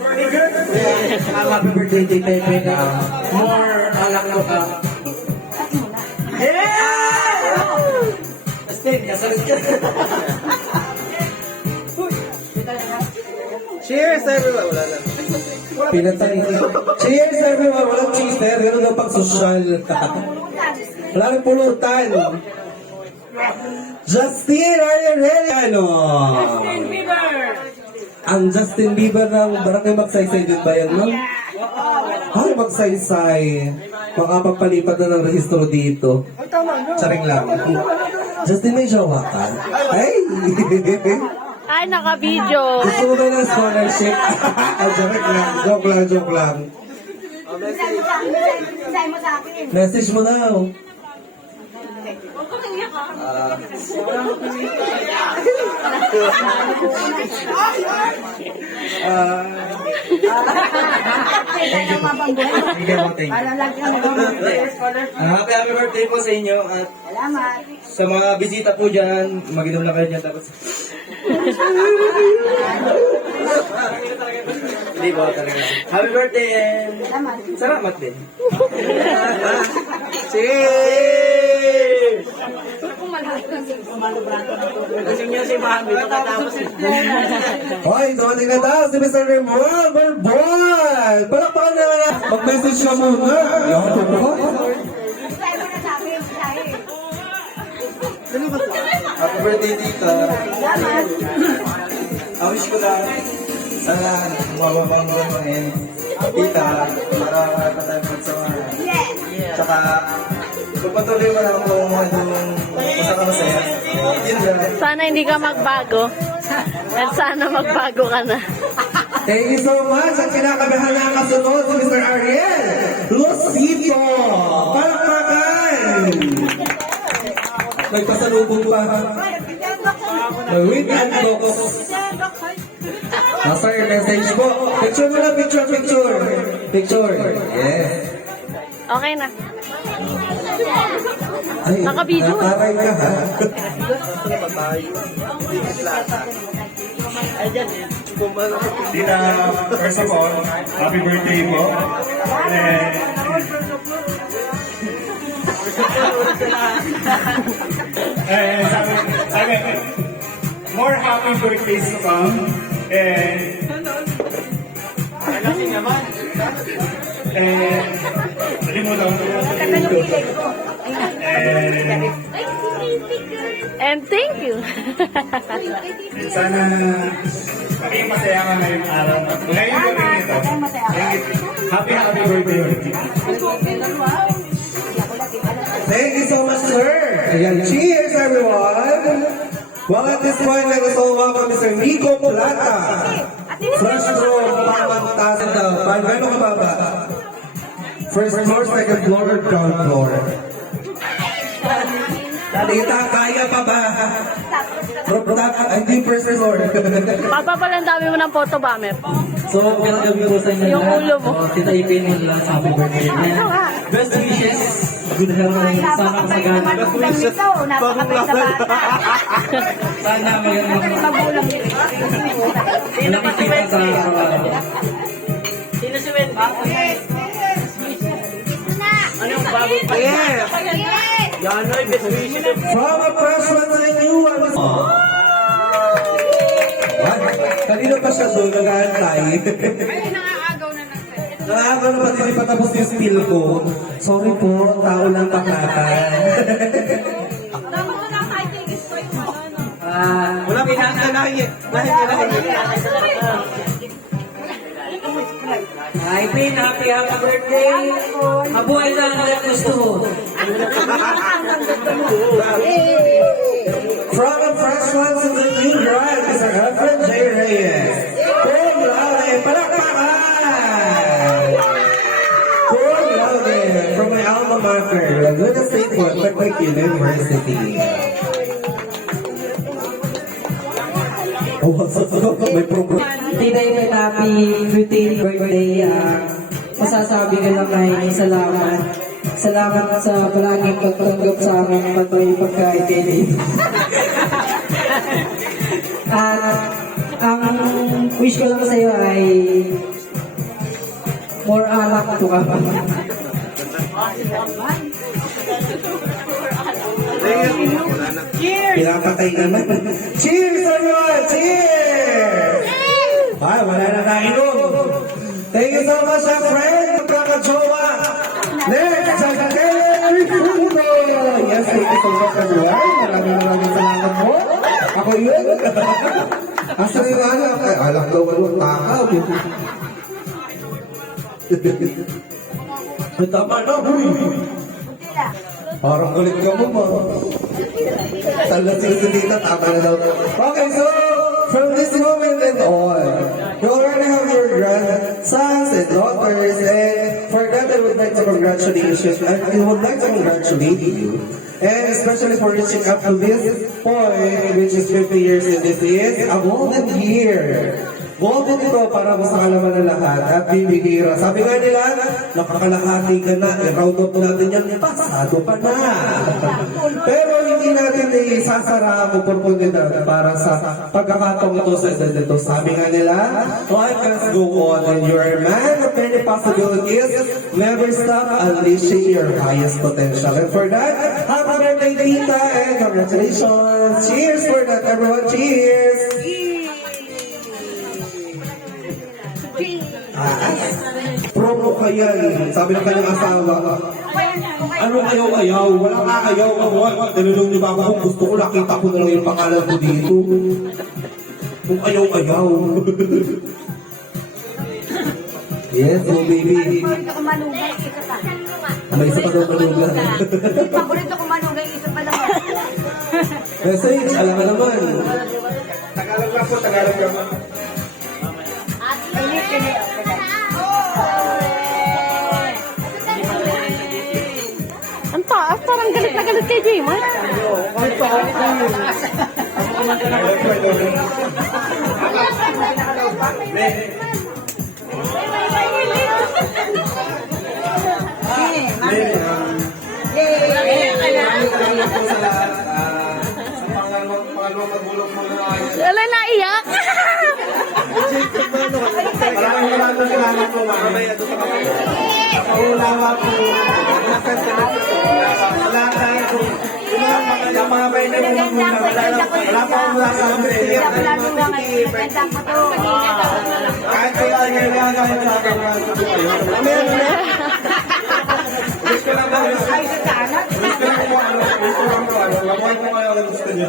Happy birthday, Tita Pepe. More alak mo ka. Yeah! Astig, kasalit ka. Cheers everyone! Wala lang. Pinatay. Cheers everyone! Walang cheese there. Ganun ang pag-social. Wala rin pulutan. Justin, are you ready? Ano? Justin Bieber! Ang Justin Bieber ng Barangay Magsaysay din ba yan, no? Ay, Magsaysay. Makapagpalipat na ng rehistro dito. Charing lang. Justin, may jowa ka? Ay! Ay, naka-video. Gusto mo ba ng scholarship? Joke lang. Message mo daw. Happy birthday po sa inyo at sa mga bisita po dyan, mag-inom na kayo dyan tapos. Hindi ba talaga? Happy birthday and salamat din. Cheers! Kasi niya si Mami, tapos Hoy, dumating na daw si Mr. Revolver Boy! Palakpakan na nga! Mag-message ka muna! happy birthday, tita. I wish ko lang sana mababang and tita para patapos sa mga. Tsaka pagpatuloy mo lang kung anong masaka masaya. Yun lang. Sana hindi ka magbago. At sana magbago ka na. Thank you so much! Ang kinakabahan na kasunod si Mr. Ariel Lucito! Palakpakan! May pasalubong pa. May win and box. Sir, message po. Picture mo na, picture. Picture. Yes. Okay na. Ay, Nakabidyo. nakaray ka ha? Tita, first of all, happy birthday po. Sabi, more happy birthdays to come. Nalimutan ko. And thank you. Sana maging masaya ka ngayong araw. Ngayon ko rin ito. Happy birthday. Thank you so much, sir. Ayan, cheers, everyone. Well, at this point, I was all welcome Mr. Nico Plata. Fresh from Pamantasan daw. Paano ka baba? First floor, second floor, or ground floor? Tita, kaya pa ba? Hindi first floor. Papapalan dami mo ng photo bomber. So, magandang gabi po sa inyo. Yung ulo mo. Tita Ipin mo lang sa happy birthday. Best wishes. Good health na yun. Sana kasagana. Best wishes. Napakapit sa bata. Sana ngayon Magulang yun. Sino pa si Wendy? Sino si Wendy? Anong bago pa? Yan ay best wishes. From a fresh one to the new one. Kanina pa siya doon, nag-aantay. Nakakaano pa din patapos yung spill ko. Sorry po, tao lang pakatan. Wala pinakalahin. Hi, Pin. Happy birthday. Mabuhay na ang gusto mo. From a fresh one to the new bride, Mr. Efren J. Reyes. Cum laude, palakpakan! Cum laude, from my alma mater, Laguna State Polytechnic University. Oh, may program. Tita Ipin, happy 15th birthday. Masasabi ko lang ay salamat. Salamat sa palaging pagtanggap sa amin patuloy pagkain. At ang wish ko lang sa'yo ay more alak to ka. Pinapatay naman. Cheers, everyone! Cheers! Ay, wala na nainom. Thank you so much, our friend, kaka-jowa. Next, ang Kelly Fundo. Yes, thank you so much, everyone. Maraming salamat po. Ako yun. Asa yung anak? Ay, alak daw walong takaw. Ay, tama na, huy. Parang galit ka mo, ma. Talaga sisilita, tama na daw. Okay, so, from this moment and on, you already have your grandsons and daughters, and for that, I would like to congratulate you. And especially for reaching up to this point, which is 50 years, and this is a golden year. Golden ito para mo sa kalaman ng lahat at bibihira. Sabi nga nila, nakakalahati ka na, i-round up natin yan, pasado pa na. Pero hindi natin isasara ang oportunidad para sa pagkakataong ito sa edad ito. Sabi nga nila, life must go on and you're a man of many possibilities. Never stop unleashing your highest potential. And for that, happy birthday, Tita, and congratulations. Cheers for that, everyone. Cheers! Promo ka yan. Sabi ng kanyang asawa, ano ayaw-ayaw? Walang ayaw. Tinulong niyo ba ako kung gusto ko, nakita ko na lang yung pangalan ko dito. Kung ayaw-ayaw. Yes, oh baby. Paborito ko malugay, isa pa. May isa pa daw malugan. Paborito ko malugay, isa pa naman. Message, alam ka naman. Tagalog lang po, Tagalog lang po. Ang taas, parang galit na galit kay Jay, man. Wala na iyak. Kahit kaya nga yung mga gawin sa akin, gusto ko lang ba? Gusto lang po ano? Gusto lang po ano? Lamuhan ko kayo ang gusto niyo.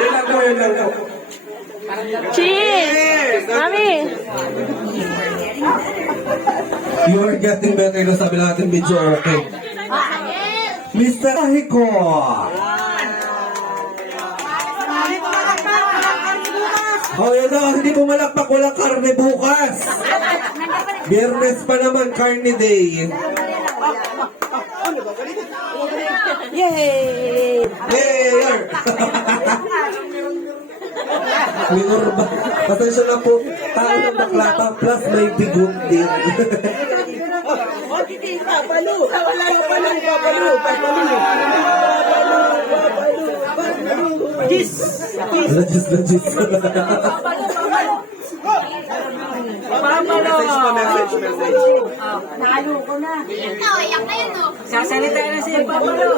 Yun lang po, yun lang po. Cheers! Mami! You are getting better na sabi natin, medyo okay. Mr. Ahiko! Oh, yun na, hindi po malakpak, walang karne bukas. Biyernes pa naman, karne day. Yay! Mayor! Minor ba? Pasensya na po, tao ng baklapa, plus may bigot din. Lagis. Nalo ko na. Ikaw, iyak na yun, no? Sasalita na siya, Pabulo.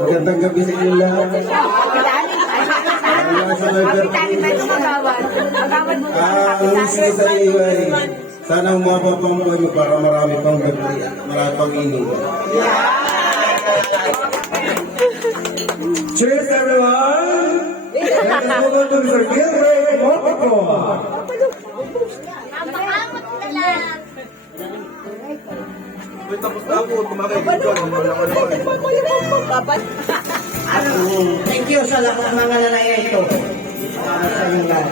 Magandang gabi sa inyo lahat. Ang wish ko sa iyo ay sana umabot pang buhay mo para marami pang birthday at marami pang inuman. Cheers, everyone! And let's move on to Mr. Gilbert Mopico. Ang pangamot na lang. Tapos na po, kumakaibigan ko. Thank you sa lahat ng mga nanay ito. Para sa inyo lahat.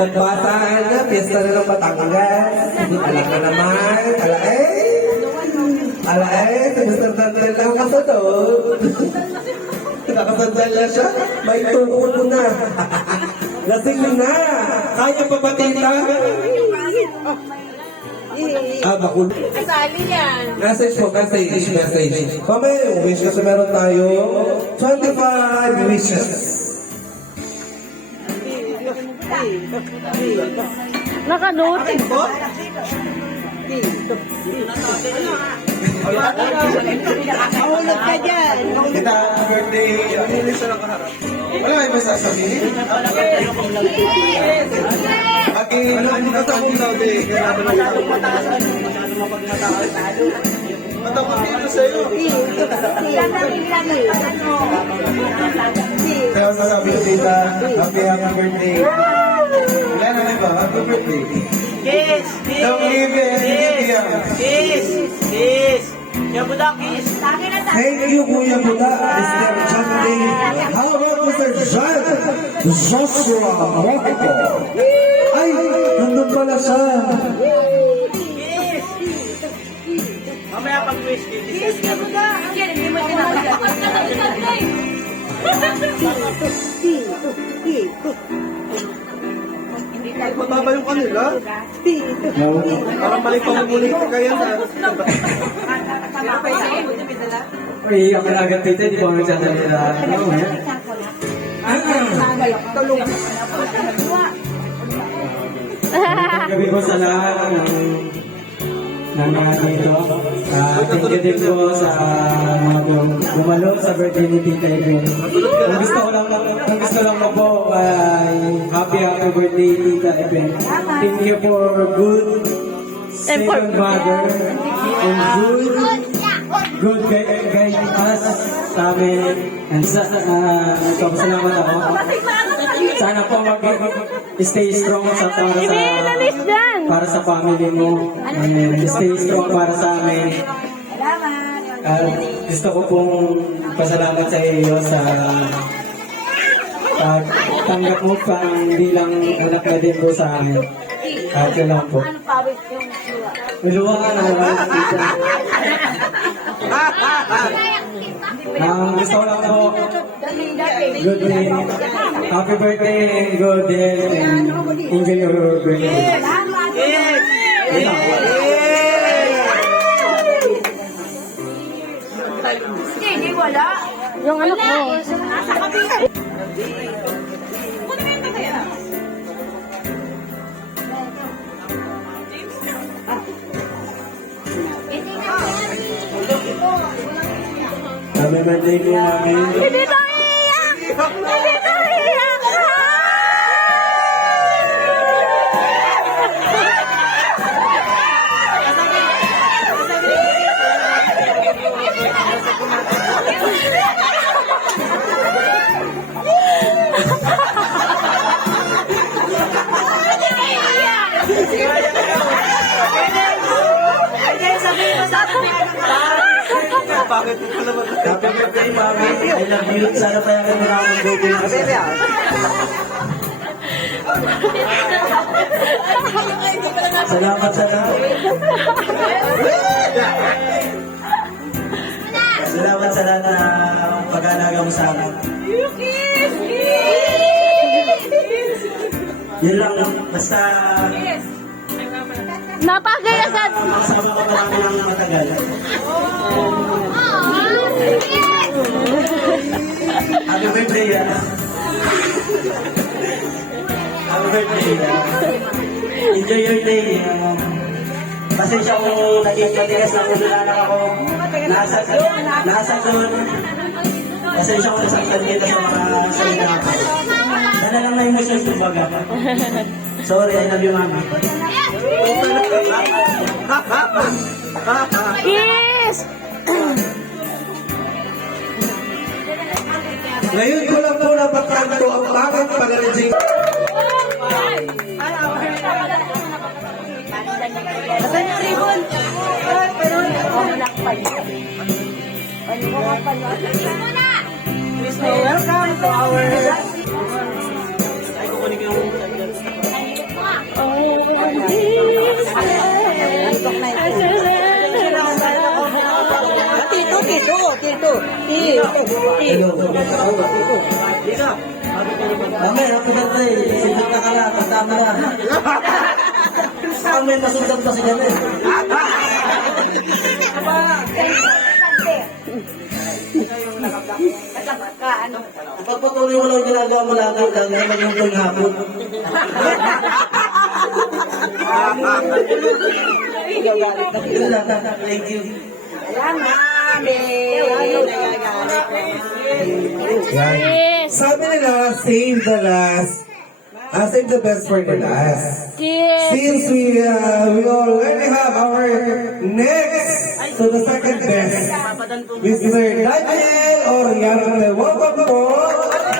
Nagbasahan na, piyesta na ng Batangas. Alam ka naman, alae, si Mr. Dandel na kasunod. Nakasandal na siya, may tukod na. Lasing na, kaya pa ba tita? Bakul. Kasali yan. Message po, message. Kami, wish kasi meron tayo 25 wishes. Nakanote. Mahulog ka dyan. Kita, birthday. Hindi siya nakaharap. Wala kayo ba sasabihin? Hindi ka sa kong sabi. Masyadong mataas. Matapos dito sa'yo. Kaya masabi ko tita, happy birthday. Wala na ba? Happy birthday. Kiss! Don't leave it. Kiss! Kiss! Yabuda, kiss! Thank you, Kuya Buda, Mr. John Day. How about Mr. John Joshua Mojico? Ay, nandun pala siya. Kiss! Mamaya pag-wish, kiss ka buda! Hindi mo tinatapos. Mababa yung kanila. Parang mali pa muli kaya na. Ay, ako na agad tita, di ba ang nagsasalita? Gabi po sa lahat ng mga dito. Thank you din po sa mga bumalo sa birthday ni Tita Eben. Ang gusto lang mo po ay happy birthday Tita Eben. Thank you for good second mother and good guide us sa amin. And nagpapasalamat ako. Sana po mag-stay strong para sa family mo. And stay strong para sa amin. Gusto ko pong pasalamat sa iyo sa tanggap mo pang bilang anak na din po sa amin. Kahit yun lang po. Maluwa ka na naman. Gusto ko lang po good day. Happy birthday and good day and enjoy your birthday. Hindi, wala. Yung anak mo. Nasa kabila. Kunin mo yung kaya. Happy birthday po, Mami. Hindi tayo iiyak! Hindi tayo iiyak! Bakit mo naman? Happy birthday, Mami. I love you. Sana payagan mo na akong birthday kasi. Salamat sa lahat. Salamat sa lahat na pag-aalaga mo sa akin. Yun lang, basta Napagay agad! makasama ko marami ng matagal. Happy birthday, Happy birthday, Enjoy your day. Pasensya kung naging matigas na ulo na ako. Nasa doon. Pasensya kung nasaktan dito sa mga salita ko. Dala lang na emotions kumbaga. Sorry, I love you, Mami. Yes! Ngayon ko lang po napagkanto ang bakit pag-aliging. Saan yung ribbon? Welcome to our... Mami, happy birthday. Sipit na ka na. Tama na. Saan may masundan pa si Ganun? Pagpatuloy mo lang ginagawa mo lagi lang naman yung tuwing hapon. Yun lang. Thank you. Yan. Sabi nila, save the last. Save the best for the last. Cheers! Since we already have our next, so the second best, Mr. Daniel Oriarte. Welcome po.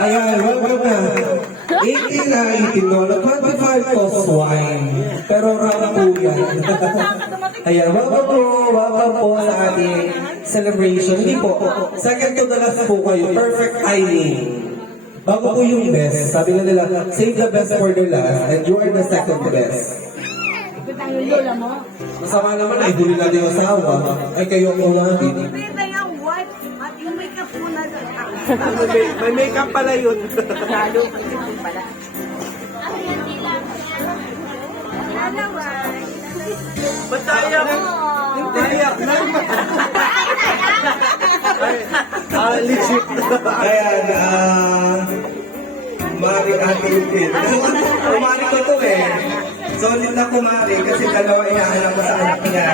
Ayan, welcome na. 18 na 18 no, 25 cost wine. Pero round po yan. Ayan, welcome po sa ating celebration. Hindi po, second to the last po kayo, perfect timing. Bago po yung best, sabi nga nila, save the best for the last, and you are the second best. Masama naman ay huli natin yung asawa, ay kayo ang unangin. May makeup pala yun. Ba't tayo? Tayo. Legit. Ayan, Mari Ate Upit. Kumari ko to eh. Solid na kumari kasi dalawa inaanak ko sa anak niya.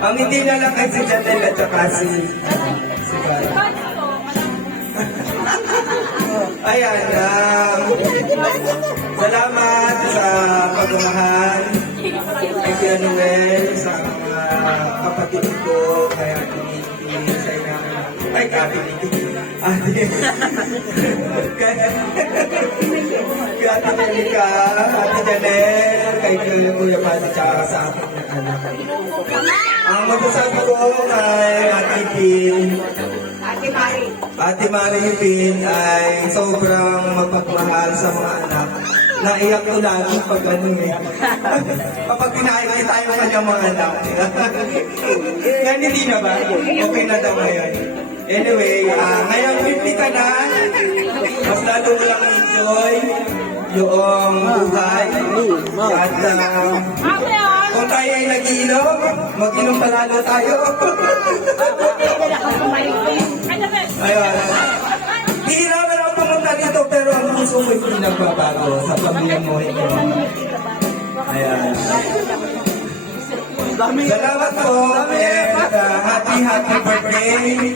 Ang hindi na lang ay si Janelle at saka si Gary. Ayan, salamat sa pagmamahal. Kay Kuya Noel, sa mga kapatid ko, kaya sa inyo. Ay, kapatid. Ate. Kaya Ate Melika, Ate Janelle, kay Kuya Pati, tsaka sa aking anak. Ang magsasabi ko kay Ate Pin, Ate Mari Pin ay sobrang mapagmahal sa mga anak. Naiyak ko lagi pag ano eh. Kapag pinakikita yung kanyang mga anak. Ngayon hindi na ba? Okay na daw ngayon. Anyway, ngayon 50 ka na. Mas lalo mo lang enjoy yung buhay. At kung tayo ay nag-iinom, mag-inom palalo tayo. Ayun. Hindi naman ako pumunta dito pero ang puso ko hindi nagbabago sa pamumuhay ko. Ayan. Salamat po and happy birthday.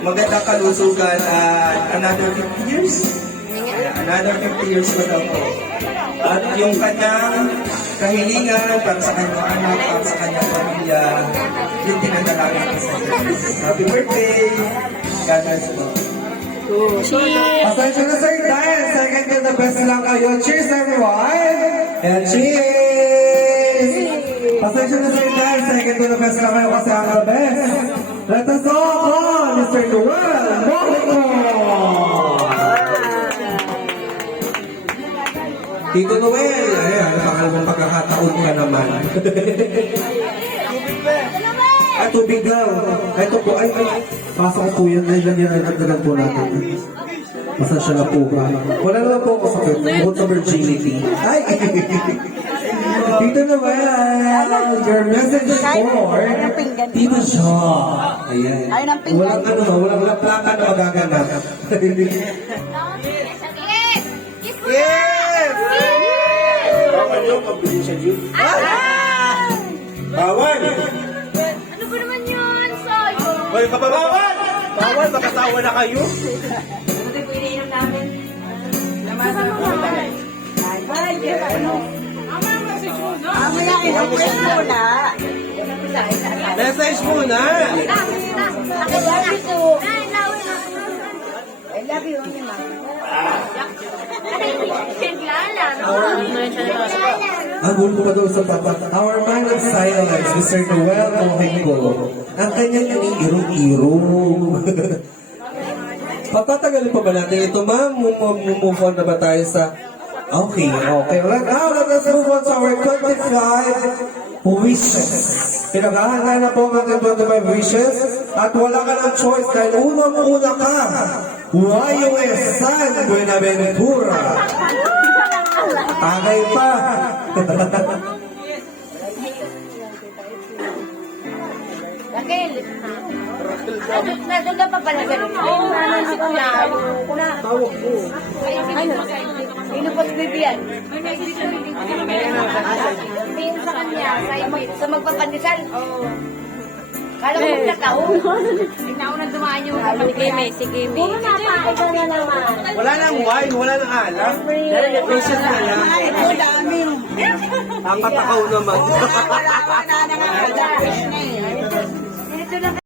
Magandang kalusugan at another 50 years. Ayan, another 50 years pa daw po. At yung kanyang kahilingan para sa kanyang anak at sa kanyang pamilya, yung tinatalaga ko sa Diyos. Happy birthday! God bless po. Cheers! Pasensya na sir dahil second to the best lang kayo. Cheers everyone! And cheers! Pasensya na sir dahil second to the best lang kayo kasi ang the best. Let us all call Mr. Noel Mojico! Tito Noel, ayan, pangalawang pagkakataon ka naman. Ay, tubig lang. Ito po, ay, pasok po yan. Ay, yan, nagdagan po natin. Pasensya na po ba? Wala naman po ako sakit. Bukod sa virginity. Ay! Tito Noel, your message is for Tito Shaw. Ayan. Walang ano, walang laplaka na magaganap. Yes! Bawal yung pabili sa Diyos. Bawal! Ano ba naman yun? Sayo. Hoy, kapabawal! Bawal, makasawa na kayo. Ano tayo po iniinom namin? Laman na po. Ano? Ama, message muna. Mamaya, i-message muna. Message muna! I love you. Ang gulo pa daw sa papa. Our man of silence, Mr. Noel Mojico. Ang kanyang iniirong-irong. Patatagalin pa ba natin ito, ma'am? Move on na ba tayo sa... Okay. Right now, let us move on to our 25 wishes. Pinaghahandaan na po ang ating 25 wishes at wala ka ng choice dahil unang-una ka. YOS San Buenaventura. Tagay pa. Raquel. Nandun ka pa pala ganun. Oo, tawag ko. Sino pa si Bibian? Sabihin sa kanya, sa magpapandesal. Oo. Kala ko magkataon. Tignan ko nang dumaan yung Si Kimi, si Kimi. Wala nang wine, wala nang alak. Patient na lang. Ito dami. Ang katakaw naman. Dito lang